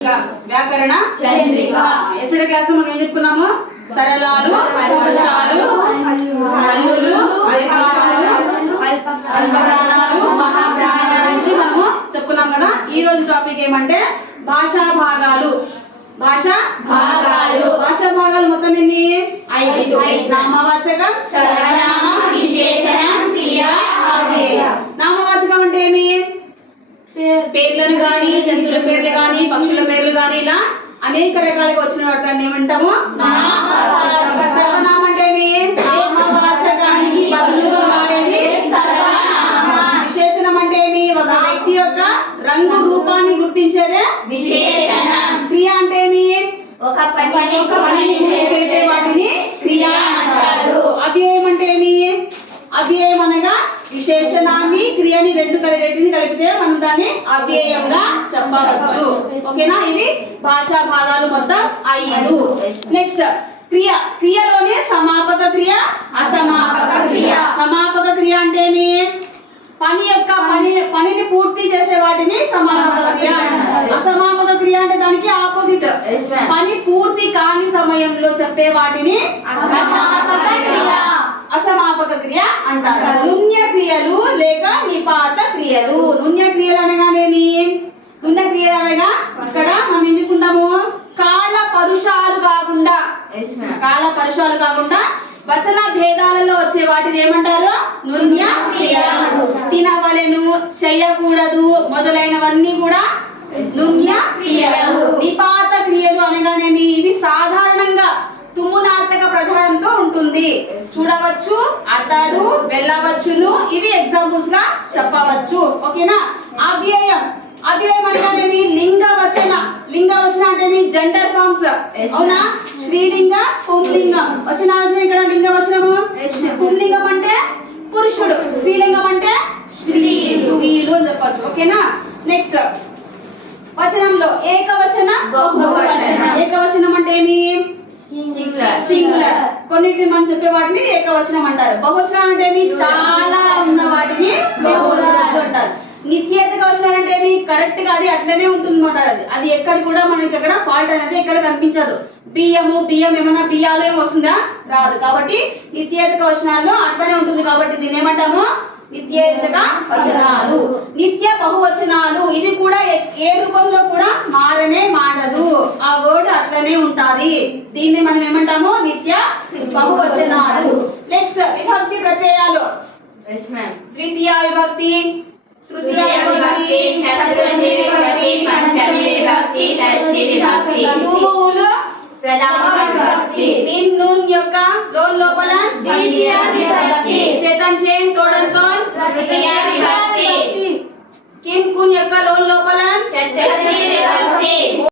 వ్యాకరణ Chandrika. Yesterday class లో మనం ఏం చెప్పుకున్నాము? సరళాలు, పరుషాలు, హల్లులు, అల్పప్రాణాలు, మహాప్రాణాల నుంచి మనము చెప్పుకున్నాం కదా. ఈ రోజు టాపిక్ ఏమంటే భాషా భాగాలు. భాషా భాగాలు మొత్తం ఎన్ని? 5. నామవాచకం, సర్వనామం, విశేషణం, క్రియ, అవ్యయం. నామవాచకం అంటే ఏమి? పేర్లను గాని, జంతువుల పేర్లు గాని, పక్షుల పేర్లు గాని, ఇలా అనేక రకాలుగా వచ్చిన వాటిని ఏమంటాము? నామవాచకం. సర్వనామం అంటే ఏమి? నామవాచకానికి బదులుగా వాడేది సర్వనామం. విశేషణం అంటే ఏమి? ఒక వ్యక్తి యొక్క రంగు రూపాన్ని గుర్తించేదే విశేషణం. క్రియ అంటే ఏమి? ఒక పనిని చేసే వాటిని క్రియ అంటారు. అవ్యయం అంటే ఏమి? అవ్యయం అనగా విశేషణాన్ని, క్రియని రెండింటిని కలిపితే మనం దాన్ని అవ్యయంగా చెప్పవచ్చు. ఓకేనా? ఇవి భాషా భాగాలు మొత్తం 5. నెక్స్ట్ క్రియలోనే సమాపక క్రియ, అసమాపక క్రియ. సమాపక క్రియ అంటే ఏమి? పనిని పూర్తి చేసే వాటిని సమాపక క్రియ అంటారు. అసమాపక క్రియ అంటే దానికి ఆపోజిట్. పని పూర్తి కాని సమయంలో చెప్పే వాటిని అసమాపక క్రియ అంటారు. నుణ్య క్రియలు లేక నిపాత క్రియలు. నుణ్య క్రియలు అనగానేమి? నుణ్య క్రియలు అనగా ఇక్కడ మనం ఏం చెప్పుకుంటాము? కాల పరుషాలు కాకుండా వచన భేదాలలో వచ్చే వాటిని ఏమంటారు? నుణ్య క్రియలు. తినవలెను, చేయకూడదు మొదలైనవన్నీ కూడా నుణ్య క్రియలు. నిపాత క్రియలు అనగానేమి? ఇవి సాధారణంగా తుమ్మునార్థక ప్రధానంతో ఉంటుంది. చూడవచ్చు, అతడు, వెళ్ళవచ్చును, ఇవి ఎగ్జాంపుల్స్ గా చెప్పవచ్చు. ఓకేనా? అవ్యయం అనగానేమి? లింగవచన అంటే జెండర్ ఫార్మ్స్. అవునా? స్త్రీలింగ, పుంలింగం. వచనావచనం ఇక్కడ లింగవచనము. పుంలింగం అంటే పురుషుడు, స్త్రీలింగం అంటే స్త్రీలు అని చెప్పచ్చు. ఓకేనా? నెక్స్ట్ వచనంలో ఏకవచన, బహువచన. ఏకవచనం అంటే ఏమి? సింగులర్. కొన్నిటిని మనం చెప్పే వాటిని ఏకవచనం అంటారు. బహువచనం అంటే ఏమి? చాలా ఉన్న వాటిని బహువచనాలు అంటారు. నిత్యేతక వచనం అంటే ఏమి? కరెక్ట్ గా అది అట్లనే ఉంటుంది అన్నమాట. అది ఎక్కడ కూడా మనకి ఎక్కడ ఫాల్ట్ అనేది ఎక్కడ కనిపించదు. బియ్యం ఏమైనా బియ్యాలు ఏమి వస్తుందా? రాదు. కాబట్టి నిత్యేతక వచనాల్లో అట్లనే ఉంటుంది. కాబట్టి దీన్ని ఏమంటాము? నిత్యేతక వచనాలు. నిత్య బహువచనాలు ఇది కూడా ఏ రూపంలో కూడా మారదు. ఆ వర్డ్ అట్లనే ఉంటాది. దీన్ని మనం ఏమంటాము? నిత్య బహువచనాలు. నెక్స్ట్ విభక్తి ప్రత్యయాలు. ద్వితీయ విభక్తి, తృతీయ విభక్తి, చతుర్థి విభక్తి, పంచమి విభక్తి, షష్ఠి విభక్తి. ప్రథమ విభక్తి. దీన్ నూన్ యొక్క లోపల ద్వితీయ